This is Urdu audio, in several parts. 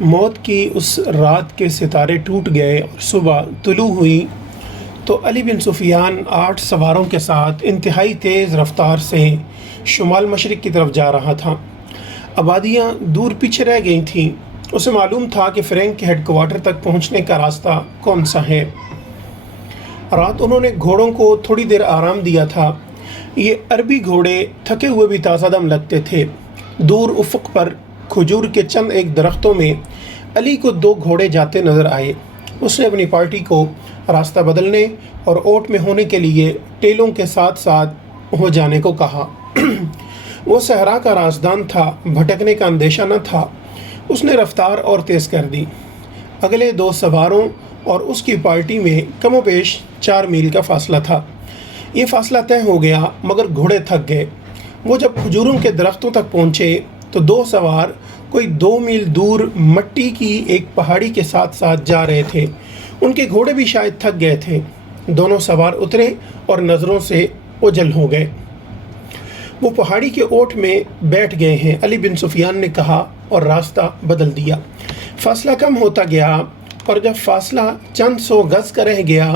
موت کی اس رات کے ستارے ٹوٹ گئے اور صبح طلوع ہوئی تو علی بن سفیان 8 سواروں کے ساتھ انتہائی تیز رفتار سے شمال مشرق کی طرف جا رہا تھا۔ آبادیاں دور پیچھے رہ گئی تھیں۔ اسے معلوم تھا کہ فرینک کے ہیڈ کوارٹر تک پہنچنے کا راستہ کون سا ہے۔ رات انہوں نے گھوڑوں کو تھوڑی دیر آرام دیا تھا۔ یہ عربی گھوڑے تھکے ہوئے بھی تازہ دم لگتے تھے۔ دور افق پر کھجور کے چند ایک درختوں میں علی کو 2 گھوڑے جاتے نظر آئے۔ اس نے اپنی پارٹی کو راستہ بدلنے اور اوٹ میں ہونے کے لیے ٹیلوں کے ساتھ ساتھ ہو جانے کو کہا۔ وہ صحرا کا رازدان تھا، بھٹکنے کا اندیشہ نہ تھا۔ اس نے رفتار اور تیز کر دی۔ اگلے 2 سواروں اور اس کی پارٹی میں کم و بیش 4 میل کا فاصلہ تھا۔ یہ فاصلہ طے ہو گیا مگر گھوڑے تھک گئے۔ وہ جب کھجوروں کے درختوں تک پہنچے تو 2 سوار کوئی 2 میل دور مٹی کی ایک پہاڑی کے ساتھ ساتھ جا رہے تھے۔ ان کے گھوڑے بھی شاید تھک گئے تھے۔ دونوں سوار اترے اور نظروں سے اوجھل ہو گئے۔ وہ پہاڑی کے اوٹ میں بیٹھ گئے ہیں، علی بن سفیان نے کہا اور راستہ بدل دیا۔ فاصلہ کم ہوتا گیا اور جب فاصلہ چند 100 گز کا رہ گیا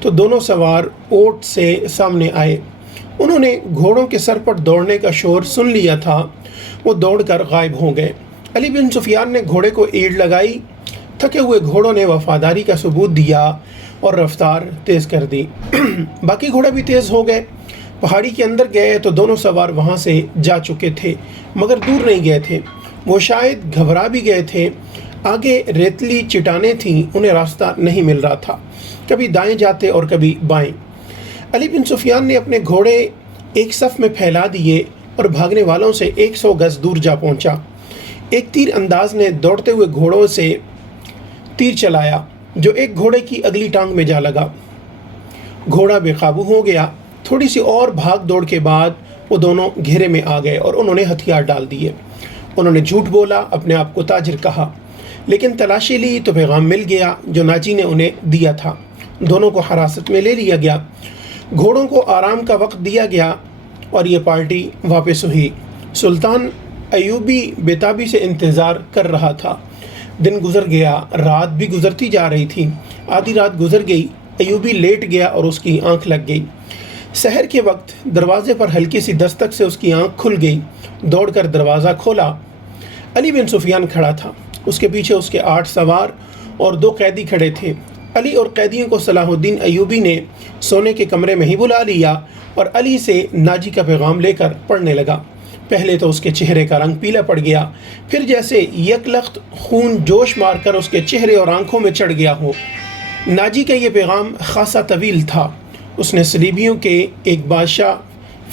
تو دونوں سوار اوٹ سے سامنے آئے۔ انہوں نے گھوڑوں کے سر پر دوڑنے کا شور سن لیا تھا۔ وہ دوڑ کر غائب ہو گئے۔ علی بن سفیان نے گھوڑے کو ایڑ لگائی۔ تھکے ہوئے گھوڑوں نے وفاداری کا ثبوت دیا اور رفتار تیز کر دی۔ باقی گھوڑے بھی تیز ہو گئے۔ پہاڑی کے اندر گئے تو دونوں سوار وہاں سے جا چکے تھے مگر دور نہیں گئے تھے۔ وہ شاید گھبرا بھی گئے تھے۔ آگے ریتلی چٹانیں تھیں، انہیں راستہ نہیں مل رہا تھا۔ کبھی دائیں جاتے اور کبھی بائیں۔ علی بن سفیان نے اپنے گھوڑے ایک صف میں پھیلا دیے اور بھاگنے والوں سے 100 گز دور جا پہنچا۔ ایک تیر انداز نے دوڑتے ہوئے گھوڑوں سے تیر چلایا جو ایک گھوڑے کی اگلی ٹانگ میں جا لگا۔ گھوڑا بے قابو ہو گیا۔ تھوڑی سی اور بھاگ دوڑ کے بعد وہ دونوں گھیرے میں آ گئے اور انہوں نے ہتھیار ڈال دیے۔ انہوں نے جھوٹ بولا، اپنے آپ کو تاجر کہا، لیکن تلاشی لی تو پیغام مل گیا جو ناجی نے انہیں دیا تھا۔ دونوں کو حراست میں لے لیا گیا۔ گھوڑوں کو آرام کا وقت دیا گیا اور یہ پارٹی واپس ہوئی۔ سلطان ایوبی بےتابی سے انتظار کر رہا تھا۔ دن گزر گیا، رات بھی گزرتی جا رہی تھی۔ آدھی رات گزر گئی۔ ایوبی لیٹ گیا اور اس کی آنکھ لگ گئی۔ سحر کے وقت دروازے پر ہلکی سی دستک سے اس کی آنکھ کھل گئی۔ دوڑ کر دروازہ کھولا۔ علی بن سفیان کھڑا تھا۔ اس کے پیچھے اس کے 8 سوار اور 2 قیدی کھڑے تھے۔ علی اور قیدیوں کو صلاح الدین ایوبی نے سونے کے کمرے میں ہی بلا لیا اور علی سے ناجی کا پیغام لے کر پڑھنے لگا۔ پہلے تو اس کے چہرے کا رنگ پیلا پڑ گیا، پھر جیسے یک لخت خون جوش مار کر اس کے چہرے اور آنکھوں میں چڑھ گیا ہو۔ ناجی کا یہ پیغام خاصا طویل تھا۔ اس نے صلیبیوں کے ایک بادشاہ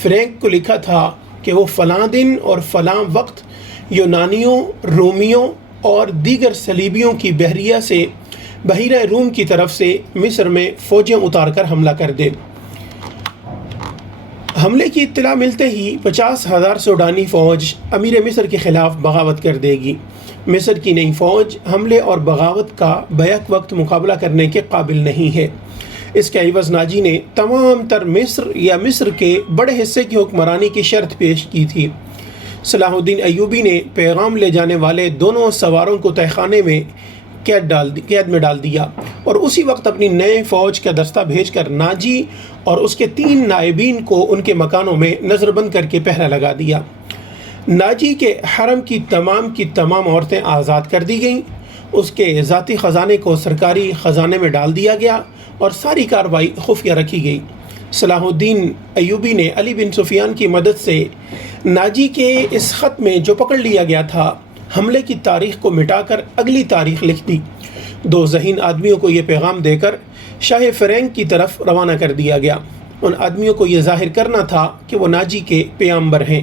فرینک کو لکھا تھا کہ وہ فلاں دن اور فلاں وقت یونانیوں، رومیوں اور دیگر صلیبیوں کی بحریہ سے بحیرہ روم کی طرف سے مصر میں فوجیں اتار کر حملہ کر دے۔ حملے کی اطلاع ملتے ہی 50,000 سوڈانی فوج امیر مصر کے خلاف بغاوت کر دے گی۔ مصر کی نئی فوج حملے اور بغاوت کا بیک وقت مقابلہ کرنے کے قابل نہیں ہے۔ اس کے عوض ناجی نے تمام تر مصر یا مصر کے بڑے حصے کی حکمرانی کی شرط پیش کی تھی۔ صلاح الدین ایوبی نے پیغام لے جانے والے دونوں سواروں کو تہہ خانے میں قید میں ڈال دیا اور اسی وقت اپنی نئے فوج کا دستہ بھیج کر ناجی اور اس کے 3 نائبین کو ان کے مکانوں میں نظر بند کر کے پہرا لگا دیا۔ ناجی کے حرم کی تمام عورتیں آزاد کر دی گئیں۔ اس کے ذاتی خزانے کو سرکاری خزانے میں ڈال دیا گیا اور ساری کارروائی خفیہ رکھی گئی۔ صلاح الدین ایوبی نے علی بن سفیان کی مدد سے ناجی کے اس خط میں جو پکڑ لیا گیا تھا حملے کی تاریخ کو مٹا کر اگلی تاریخ لکھ دی۔ 2 ذہین آدمیوں کو یہ پیغام دے کر شاہ فرینک کی طرف روانہ کر دیا گیا۔ ان آدمیوں کو یہ ظاہر کرنا تھا کہ وہ ناجی کے پیامبر ہیں۔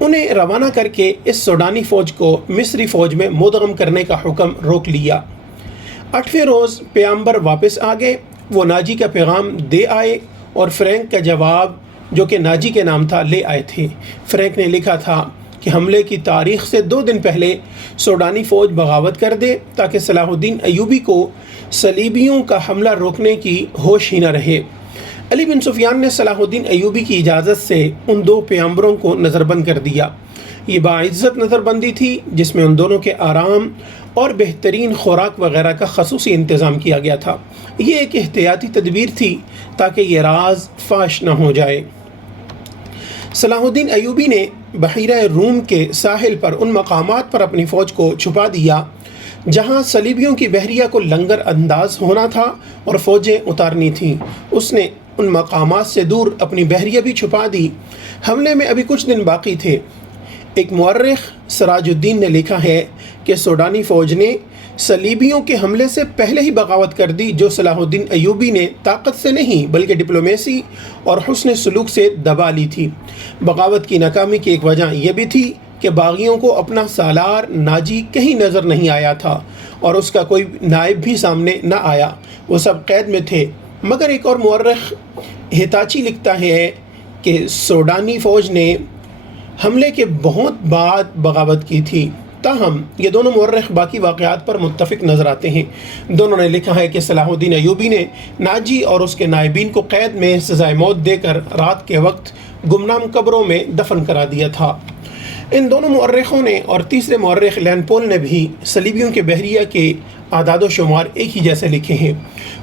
انہیں روانہ کر کے اس سوڈانی فوج کو مصری فوج میں مدغم کرنے کا حکم روک لیا۔ 8ویں روز پیامبر واپس آ گئے۔ وہ ناجی کا پیغام دے آئے اور فرینک کا جواب جو کہ ناجی کے نام تھا لے آئے تھے۔ فرینک نے لکھا تھا کہ حملے کی تاریخ سے 2 دن پہلے سوڈانی فوج بغاوت کر دے تاکہ صلاح الدین ایوبی کو صلیبیوں کا حملہ روکنے کی ہوش ہی نہ رہے۔ علی بن سفیان نے صلاح الدین ایوبی کی اجازت سے ان 2 پیامبروں کو نظر بند کر دیا۔ یہ باعزت نظر بندی تھی جس میں ان دونوں کے آرام اور بہترین خوراک وغیرہ کا خصوصی انتظام کیا گیا تھا۔ یہ ایک احتیاطی تدبیر تھی تاکہ یہ راز فاش نہ ہو جائے۔ صلاح الدین ایوبی نے بحیرہ روم کے ساحل پر ان مقامات پر اپنی فوج کو چھپا دیا جہاں صلیبیوں کی بحریہ کو لنگر انداز ہونا تھا اور فوجیں اتارنی تھیں۔ اس نے ان مقامات سے دور اپنی بحریہ بھی چھپا دی۔ حملے میں ابھی کچھ دن باقی تھے۔ ایک مورخ سراج الدین نے لکھا ہے کہ سوڈانی فوج نے صلیبیوں کے حملے سے پہلے ہی بغاوت کر دی، جو صلاح الدین ایوبی نے طاقت سے نہیں بلکہ ڈپلومیسی اور حسن سلوک سے دبا لی تھی۔ بغاوت کی ناکامی کی ایک وجہ یہ بھی تھی کہ باغیوں کو اپنا سالار ناجی کہیں نظر نہیں آیا تھا اور اس کا کوئی نائب بھی سامنے نہ آیا، وہ سب قید میں تھے۔ مگر ایک اور مورخ ہتاچی لکھتا ہے کہ سوڈانی فوج نے حملے کے بہت بعد بغاوت کی تھی۔ تاہم یہ دونوں مورخ باقی واقعات پر متفق نظر آتے ہیں۔ دونوں نے لکھا ہے کہ صلاح الدین ایوبی نے ناجی اور اس کے نائبین کو قید میں سزائے موت دے کر رات کے وقت گمنام قبروں میں دفن کرا دیا تھا۔ ان دونوں مورخوں نے اور تیسرے مورخ لین پول نے بھی صلیبیوں کے بحریہ کے اعداد و شمار ایک ہی جیسے لکھے ہیں۔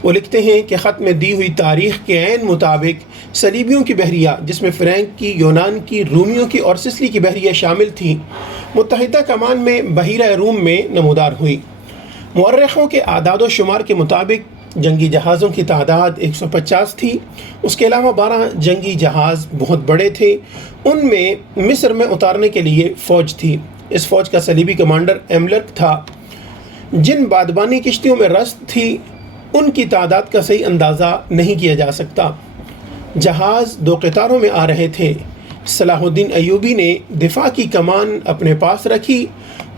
وہ لکھتے ہیں کہ خط میں دی ہوئی تاریخ کے عین مطابق صلیبیوں کی بحریہ، جس میں فرینک کی، یونان کی، رومیوں کی اور سسلی کی بحریہ شامل تھیں، متحدہ کمان میں بحیرہ روم میں نمودار ہوئی۔ مورخوں کے اعداد و شمار کے مطابق جنگی جہازوں کی تعداد 150 تھی۔ اس کے علاوہ 12 جنگی جہاز بہت بڑے تھے۔ ان میں مصر میں اتارنے کے لیے فوج تھی۔ اس فوج کا صلیبی کمانڈر ایملرک تھا۔ جن بادبانی کشتیوں میں رسد تھی ان کی تعداد کا صحیح اندازہ نہیں کیا جا سکتا۔ جہاز 2 قطاروں میں آ رہے تھے۔ صلاح الدین ایوبی نے دفاع کی کمان اپنے پاس رکھی۔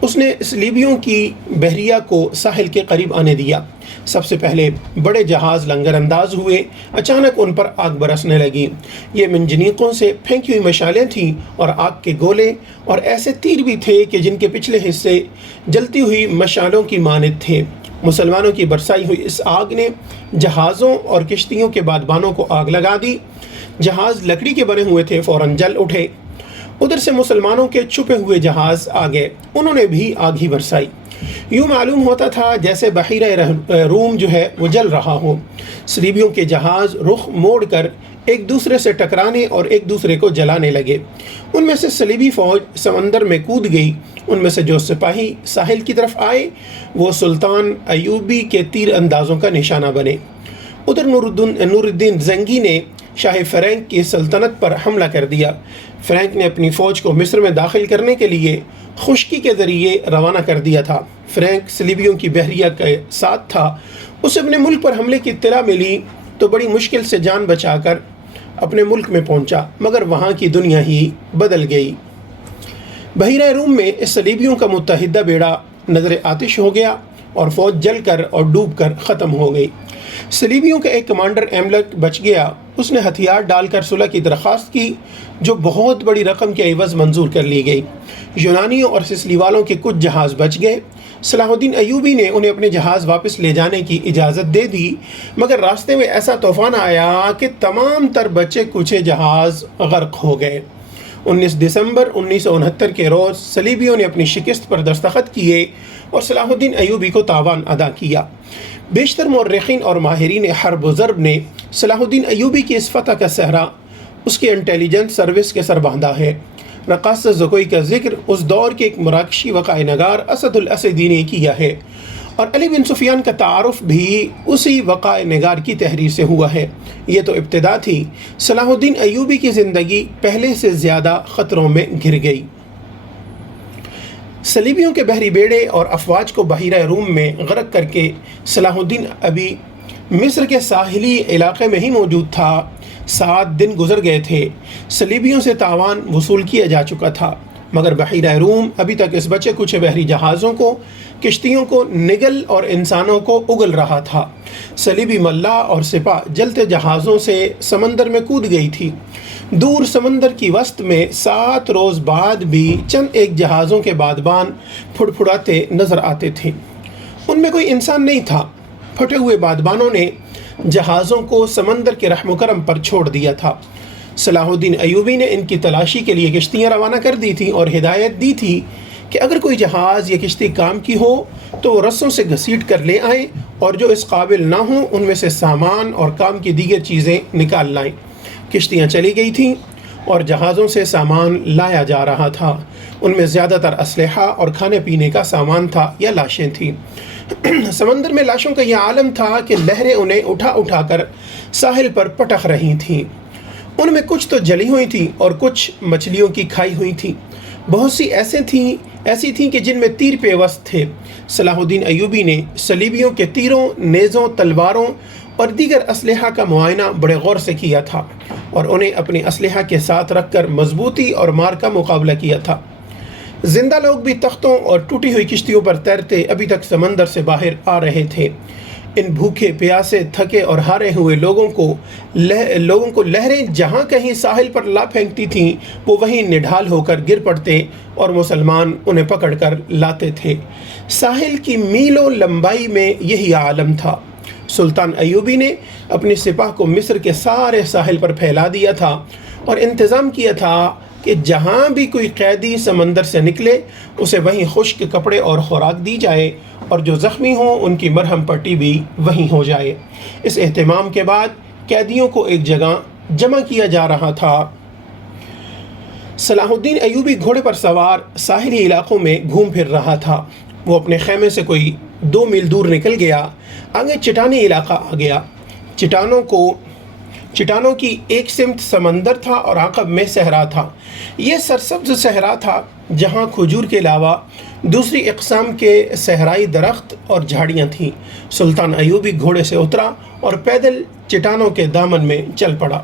اس نے صلیبیوں کی بحریہ کو ساحل کے قریب آنے دیا۔ سب سے پہلے بڑے جہاز لنگر انداز ہوئے۔ اچانک ان پر آگ برسنے لگی۔ یہ منجنیقوں سے پھینکی ہوئی مشالیں تھیں اور آگ کے گولے اور ایسے تیر بھی تھے کہ جن کے پچھلے حصے جلتی ہوئی مشالوں کی مانند تھے۔ مسلمانوں کی برسائی ہوئی اس آگ نے جہازوں اور کشتیوں کے بادبانوں کو آگ لگا دی۔ جہاز لکڑی کے بنے ہوئے تھے، فوراً جل اٹھے۔ ادھر سے مسلمانوں کے چھپے ہوئے جہاز آگے، انہوں نے بھی آگ ہی برسائی۔ یوں معلوم ہوتا تھا جیسے بحیرہ روم جو ہے وہ جل رہا ہو۔ صلیبیوں کے جہاز رخ موڑ کر ایک دوسرے سے ٹکرانے اور ایک دوسرے کو جلانے لگے۔ ان میں سے صلیبی فوج سمندر میں کود گئی۔ ان میں سے جو سپاہی ساحل کی طرف آئے وہ سلطان ایوبی کے تیر اندازوں کا نشانہ بنے۔ ادھر نور الدین زنگی نے شاہ فرینک کی سلطنت پر حملہ کر دیا۔ فرینک نے اپنی فوج کو مصر میں داخل کرنے کے لیے خشکی کے ذریعے روانہ کر دیا تھا۔ فرینک صلیبیوں کی بحریہ کے ساتھ تھا۔ اسے اپنے ملک پر حملے کی اطلاع ملی تو بڑی مشکل سے جان بچا کر اپنے ملک میں پہنچا، مگر وہاں کی دنیا ہی بدل گئی۔ بحیرہ روم میں اس صلیبیوں کا متحدہ بیڑا نظر آتش ہو گیا اور فوج جل کر اور ڈوب کر ختم ہو گئی۔ صلیبیوں کا ایک کمانڈر ایملرک بچ گیا۔ اس نے ہتھیار ڈال کر صلح کی درخواست کی جو بہت بڑی رقم کے عوض منظور کر لی گئی۔ یونانیوں اور سسلی والوں کے کچھ جہاز بچ گئے۔ صلاح الدین ایوبی نے انہیں اپنے جہاز واپس لے جانے کی اجازت دے دی، مگر راستے میں ایسا طوفان آیا کہ تمام تر بچے کچھ جہاز غرق ہو گئے۔ 19 دسمبر 1969 کے روز صلیبیوں نے اپنی شکست پر دستخط کیے اور صلاح الدین ایوبی کو تاوان ادا کیا۔ بیشتر مورخین اور ماہرین حرب و ضرب نے صلاح الدین ایوبی کی اس فتح کا صحرا اس کی انٹیلیجنس سروس کے سر باندھا ہے۔ رقاصہ زکوئی کا ذکر اس دور کے ایک مراکشی وقائع نگار اسد الاسدی نے کیا ہے، اور علی بن سفیان کا تعارف بھی اسی وقائع نگار کی تحریر سے ہوا ہے۔ یہ تو ابتدا تھی۔ صلاح الدین ایوبی کی زندگی پہلے سے زیادہ خطروں میں گھر گئی۔ صلیبیوں کے بحری بیڑے اور افواج کو بحیرہ روم میں غرق کر کے صلاح الدین ابھی مصر کے ساحلی علاقے میں ہی موجود تھا۔ 7 دن گزر گئے تھے۔ صلیبیوں سے تاوان وصول کیا جا چکا تھا، مگر بحیرہ روم ابھی تک اس بچے کچھ بحری جہازوں کو، کشتیوں کو نگل اور انسانوں کو اگل رہا تھا۔ صلیبی ملاح اور سپاہ جلتے جہازوں سے سمندر میں کود گئی تھی۔ دور سمندر کی وسط میں 7 روز بعد بھی چند ایک جہازوں کے بادبان پھڑپھڑاتے نظر آتے تھے۔ ان میں کوئی انسان نہیں تھا۔ پھٹے ہوئے بادبانوں نے جہازوں کو سمندر کے رحم و کرم پر چھوڑ دیا تھا۔ صلاح الدین ایوبی نے ان کی تلاشی کے لیے کشتیاں روانہ کر دی تھیں اور ہدایت دی تھی کہ اگر کوئی جہاز یا کشتی کام کی ہو تو وہ رسوں سے گھسیٹ کر لے آئیں، اور جو اس قابل نہ ہوں ان میں سے سامان اور کام کی دیگر چیزیں نکال لائیں۔ کشتیاں چلی گئی تھیں اور جہازوں سے سامان لایا جا رہا تھا۔ ان میں زیادہ تر اسلحہ اور کھانے پینے کا سامان تھا یا لاشیں تھیں۔ سمندر میں لاشوں کا یہ عالم تھا کہ لہریں انہیں اٹھا اٹھا کر ساحل پر پٹخ رہی تھیں۔ ان میں کچھ تو جلی ہوئی تھیں اور کچھ مچھلیوں کی کھائی ہوئی تھیں۔ بہت سی ایسی تھیں کہ جن میں تیر پیوست تھے۔ صلاح الدین ایوبی نے صلیبیوں کے تیروں، نیزوں، تلواروں اور دیگر اسلحہ کا معائنہ بڑے غور سے کیا تھا اور انہیں اپنے اسلحہ کے ساتھ رکھ کر مضبوطی اور مار کا مقابلہ کیا تھا۔ زندہ لوگ بھی تختوں اور ٹوٹی ہوئی کشتیوں پر تیرتے ابھی تک سمندر سے باہر آ رہے تھے۔ ان بھوکے، پیاسے، تھکے اور ہارے ہوئے لوگوں کو لہریں جہاں کہیں ساحل پر لا پھینکتی تھیں، وہ وہیں نڈھال ہو کر گر پڑتے اور مسلمان انہیں پکڑ کر لاتے تھے۔ ساحل کی میلوں لمبائی میں یہی عالم تھا۔ سلطان ایوبی نے اپنی سپاہ کو مصر کے سارے ساحل پر پھیلا دیا تھا اور انتظام کیا تھا کہ جہاں بھی کوئی قیدی سمندر سے نکلے اسے وہیں خشک کپڑے اور خوراک دی جائے، اور جو زخمی ہوں ان کی مرہم پٹی بھی وہیں ہو جائے۔ اس اہتمام کے بعد قیدیوں کو ایک جگہ جمع کیا جا رہا تھا۔ صلاح الدین ایوبی گھوڑے پر سوار ساحلی علاقوں میں گھوم پھر رہا تھا۔ وہ اپنے خیمے سے کوئی 2 میل دور نکل گیا۔ آگے چٹانی علاقہ آ گیا۔ چٹانوں کی ایک سمت سمندر تھا اور عقب میں صحرا تھا۔ یہ سرسبز صحرا تھا جہاں کھجور کے علاوہ دوسری اقسام کے صحرائی درخت اور جھاڑیاں تھیں۔ سلطان ایوبی گھوڑے سے اترا اور پیدل چٹانوں کے دامن میں چل پڑا۔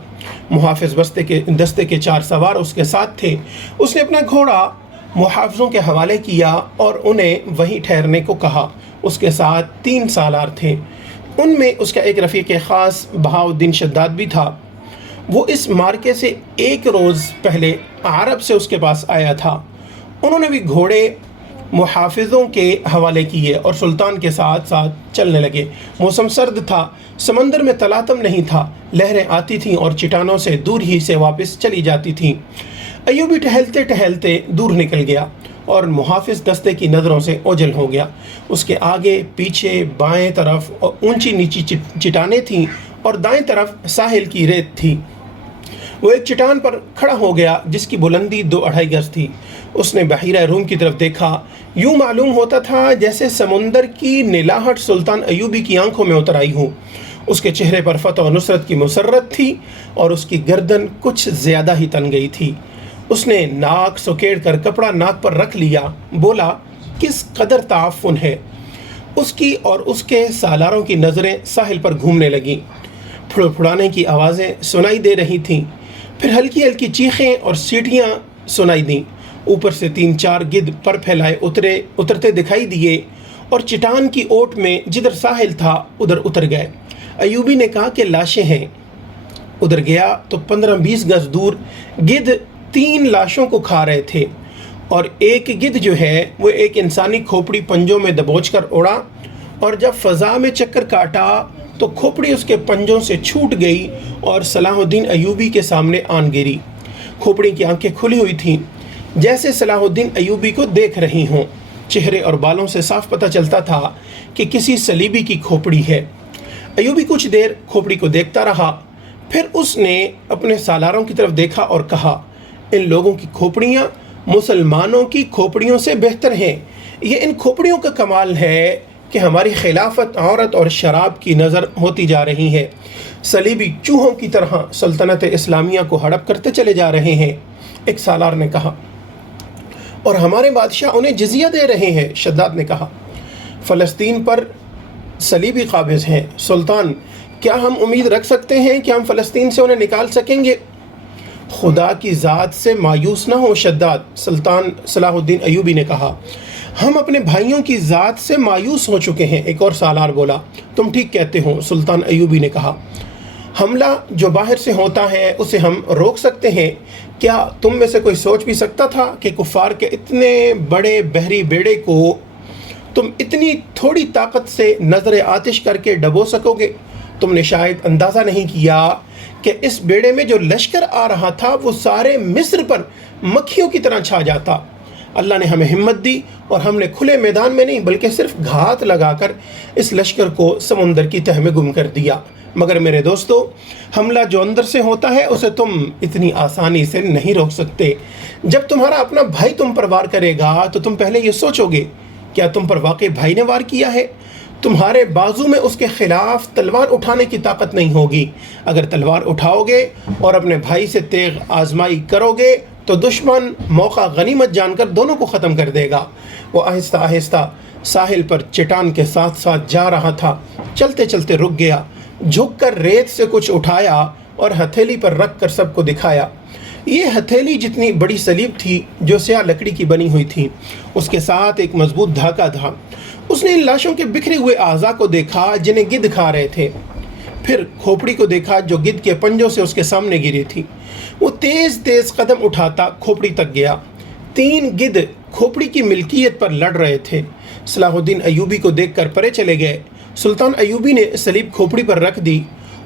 محافظ دستے کے 4 سوار اس کے ساتھ تھے۔ اس نے اپنا گھوڑا محافظوں کے حوالے کیا اور انہیں وہیں ٹھہرنے کو کہا۔ اس کے ساتھ 3 سالار تھے۔ ان میں اس کا ایک رفیق خاص بہاؤالدین شداد بھی تھا۔ وہ اس مارکے سے 1 روز پہلے عرب سے اس کے پاس آیا تھا۔ انہوں نے بھی گھوڑے محافظوں کے حوالے کیے اور سلطان کے ساتھ ساتھ چلنے لگے۔ موسم سرد تھا، سمندر میں تلاطم نہیں تھا، لہریں آتی تھیں اور چٹانوں سے دور ہی سے واپس چلی جاتی تھیں۔ ایوبی ٹہلتے ٹہلتے دور نکل گیا اور محافظ دستے کی نظروں سے اوجھل ہو گیا۔ اس کے آگے، پیچھے، بائیں طرف اونچی نیچی چٹانیں تھیں اور دائیں طرف ساحل کی ریت تھی۔ وہ ایک چٹان پر کھڑا ہو گیا جس کی بلندی 2-2.5 گز تھی۔ اس نے بحیرہ روم کی طرف دیکھا۔ یوں معلوم ہوتا تھا جیسے سمندر کی نلاہٹ سلطان ایوبی کی آنکھوں میں اتر آئی ہو۔ اس کے چہرے پر فتح و نصرت کی مسرت تھی اور اس کی گردن کچھ زیادہ ہی تن گئی تھی۔ اس نے ناک سکیڑ کر کپڑا ناک پر رکھ لیا، بولا، کس قدر تعفن ہے۔ اس کی اور اس کے سالاروں کی نظریں ساحل پر گھومنے لگیں۔ پھڑانے کی آوازیں سنائی دے رہی تھیں، پھر ہلکی ہلکی چیخیں اور سیٹیاں سنائی دیں۔ اوپر سے 3-4 گدھ پر پھیلائے اترتے دکھائی دیے اور چٹان کی اوٹ میں جدھر ساحل تھا ادھر اتر گئے۔ ایوبی نے کہا کہ لاشیں ہیں۔ ادھر گیا تو 15-20 گز دور گدھ 3 لاشوں کو کھا رہے تھے، اور ایک گدھ جو ہے وہ ایک انسانی کھوپڑی پنجوں میں دبوچ کر اڑا، اور جب فضا میں چکر کاٹا تو کھوپڑی اس کے پنجوں سے چھوٹ گئی اور صلاح الدین ایوبی کے سامنے آن گری۔ کھوپڑی کی آنکھیں کھلی ہوئی تھیں جیسے صلاح الدین ایوبی کو دیکھ رہی ہوں۔ چہرے اور بالوں سے صاف پتہ چلتا تھا کہ کسی صلیبی کی کھوپڑی ہے۔ ایوبی کچھ دیر کھوپڑی کو دیکھتا رہا، پھر اس نے اپنے سالاروں کی طرف دیکھا اور کہا، ان لوگوں کی کھوپڑیاں مسلمانوں کی کھوپڑیوں سے بہتر ہیں۔ یہ ان کھوپڑیوں کا کمال ہے کہ ہماری خلافت عورت اور شراب کی نظر ہوتی جا رہی ہے۔ صلیبی چوہوں کی طرح سلطنت اسلامیہ کو ہڑپ کرتے چلے جا رہے ہیں، ایک سالار نے کہا۔ اور ہمارے بادشاہ انہیں جزیہ دے رہے ہیں، شداد نے کہا۔ فلسطین پر صلیبی قابض ہیں سلطان، کیا ہم امید رکھ سکتے ہیں کہ ہم فلسطین سے انہیں نکال سکیں گے؟ خدا کی ذات سے مایوس نہ ہو شداد، سلطان صلاح الدین ایوبی نے کہا۔ ہم اپنے بھائیوں کی ذات سے مایوس ہو چکے ہیں، ایک اور سالار بولا۔ تم ٹھیک کہتے ہو، سلطان ایوبی نے کہا۔ حملہ جو باہر سے ہوتا ہے اسے ہم روک سکتے ہیں۔ کیا تم میں سے کوئی سوچ بھی سکتا تھا کہ کفار کے اتنے بڑے بحری بیڑے کو تم اتنی تھوڑی طاقت سے نظر آتش کر کے ڈبو سکو گے؟ تم نے شاید اندازہ نہیں کیا کہ اس بیڑے میں جو لشکر آ رہا تھا وہ سارے مصر پر مکھیوں کی طرح چھا جاتا۔ اللہ نے ہمیں ہمت دی اور ہم نے کھلے میدان میں نہیں بلکہ صرف گھات لگا کر اس لشکر کو سمندر کی تہ میں گم کر دیا۔ مگر میرے دوستو، حملہ جو اندر سے ہوتا ہے اسے تم اتنی آسانی سے نہیں روک سکتے۔ جب تمہارا اپنا بھائی تم پر وار کرے گا تو تم پہلے یہ سوچو گے کیا تم پر واقعی بھائی نے وار کیا ہے؟ تمہارے بازو میں اس کے خلاف تلوار اٹھانے کی طاقت نہیں ہوگی۔ اگر تلوار اٹھاؤ گے اور اپنے بھائی سے تیغ آزمائی کرو گے تو دشمن موقع غنیمت جان کر دونوں کو ختم کر دے گا۔ وہ آہستہ آہستہ ساحل پر چٹان کے ساتھ ساتھ جا رہا تھا۔ چلتے چلتے رک گیا، جھک کر ریت سے کچھ اٹھایا اور ہتھیلی پر رکھ کر سب کو دکھایا۔ یہ ہتھیلی جتنی بڑی سلیب تھی جو سیاہ لکڑی کی بنی ہوئی تھی، اس کے ساتھ ایک مضبوط دھاگا تھا۔ اس نے ان لاشوں کے بکھرے ہوئے اعضاء کو دیکھا جنہیں گدھ کھا رہے تھے، پھر کھوپڑی کو دیکھا جو گدھ کے پنجوں سے اس کے سامنے گری تھی۔ وہ تیز تیز قدم اٹھاتا کھوپڑی تک گیا۔ 3 گدھ کھوپڑی کی ملکیت پر لڑ رہے تھے۔ صلاح الدین ایوبی کو دیکھ کر پرے چلے گئے۔ سلطان ایوبی نے سلیب کھوپڑی پر رکھ دی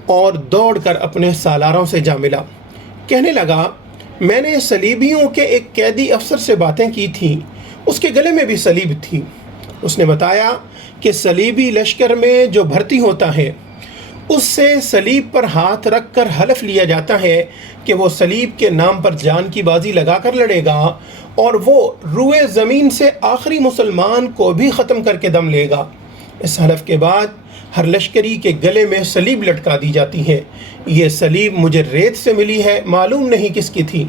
اور دوڑ کر اپنے سالاروں سے جا ملا۔ کہنے لگا، میں نے صلیبیوں کے ایک قیدی افسر سے باتیں کی تھیں، اس کے گلے میں بھی صلیب تھی۔ اس نے بتایا کہ صلیبی لشکر میں جو بھرتی ہوتا ہے اس سے صلیب پر ہاتھ رکھ کر حلف لیا جاتا ہے کہ وہ صلیب کے نام پر جان کی بازی لگا کر لڑے گا اور وہ روئے زمین سے آخری مسلمان کو بھی ختم کر کے دم لے گا۔ اس حلف کے بعد ہر لشکری کے گلے میں صلیب لٹکا دی جاتی ہے۔ یہ صلیب مجھے ریت سے ملی ہے، معلوم نہیں کس کی تھی۔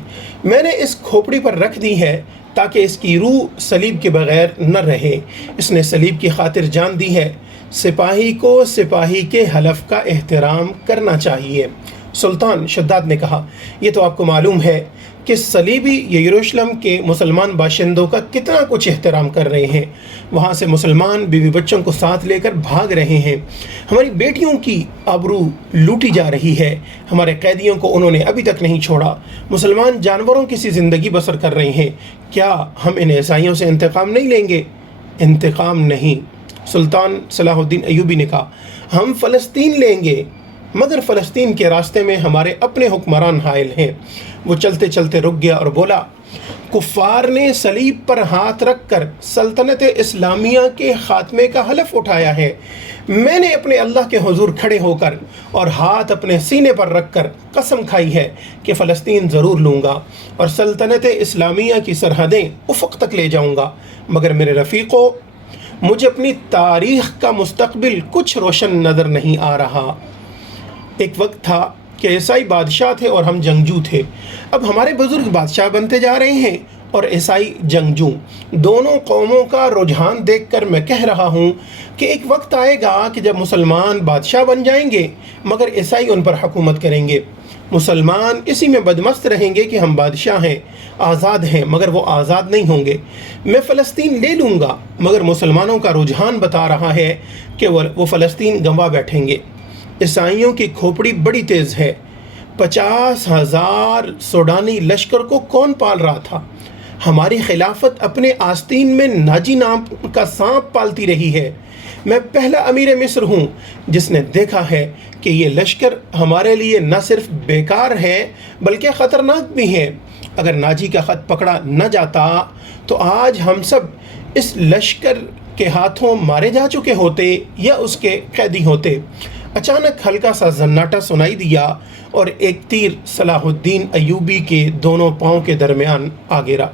میں نے اس کھوپڑی پر رکھ دی ہے تاکہ اس کی روح صلیب کے بغیر نہ رہے۔ اس نے صلیب کی خاطر جان دی ہے۔ سپاہی کو سپاہی کے حلف کا احترام کرنا چاہیے۔ سلطان شداد نے کہا، یہ تو آپ کو معلوم ہے کہ صلیبی یروشلم کے مسلمان باشندوں کا کتنا کچھ احترام کر رہے ہیں۔ وہاں سے مسلمان بیوی بچوں کو ساتھ لے کر بھاگ رہے ہیں۔ ہماری بیٹیوں کی آبرو لوٹی جا رہی ہے۔ ہمارے قیدیوں کو انہوں نے ابھی تک نہیں چھوڑا۔ مسلمان جانوروں کی سی زندگی بسر کر رہے ہیں۔ کیا ہم ان عیسائیوں سے انتقام نہیں لیں گے؟ انتقام نہیں۔ سلطان صلاح الدین ایوبی نے کہا، ہم فلسطین لیں گے، مگر فلسطین کے راستے میں ہمارے اپنے حکمران حائل ہیں۔ وہ چلتے چلتے رک گیا اور بولا، کفار نے صلیب پر ہاتھ رکھ کر سلطنت اسلامیہ کے خاتمے کا حلف اٹھایا ہے۔ میں نے اپنے اللہ کے حضور کھڑے ہو کر اور ہاتھ اپنے سینے پر رکھ کر قسم کھائی ہے کہ فلسطین ضرور لوں گا اور سلطنت اسلامیہ کی سرحدیں افق تک لے جاؤں گا۔ مگر میرے رفیقو، مجھے اپنی تاریخ کا مستقبل کچھ روشن نظر نہیں آ رہا۔ ایک وقت تھا کہ عیسائی بادشاہ تھے اور ہم جنگجو تھے۔ اب ہمارے بزرگ بادشاہ بنتے جا رہے ہیں اور عیسائی جنگجو۔ دونوں قوموں کا رجحان دیکھ کر میں کہہ رہا ہوں کہ ایک وقت آئے گا کہ جب مسلمان بادشاہ بن جائیں گے مگر عیسائی ان پر حکومت کریں گے۔ مسلمان اسی میں بدمست رہیں گے کہ ہم بادشاہ ہیں، آزاد ہیں، مگر وہ آزاد نہیں ہوں گے۔ میں فلسطین لے لوں گا مگر مسلمانوں کا رجحان بتا رہا ہے کہ وہ فلسطین گنوا بیٹھیں گے۔ عیسائیوں کی کھوپڑی بڑی تیز ہے۔ 50,000 سوڈانی لشکر کو کون پال رہا تھا؟ ہماری خلافت اپنے آستین میں ناجی نام کا سانپ پالتی رہی ہے۔ میں پہلا امیر مصر ہوں جس نے دیکھا ہے کہ یہ لشکر ہمارے لیے نہ صرف بیکار ہے بلکہ خطرناک بھی ہے۔ اگر ناجی کا خط پکڑا نہ جاتا تو آج ہم سب اس لشکر کے ہاتھوں مارے جا چکے ہوتے یا اس کے قیدی ہوتے۔ اچانک ہلکا سا زناٹا سنائی دیا اور ایک تیر صلاح الدین ایوبی کے دونوں پاؤں کے درمیان آ گرا۔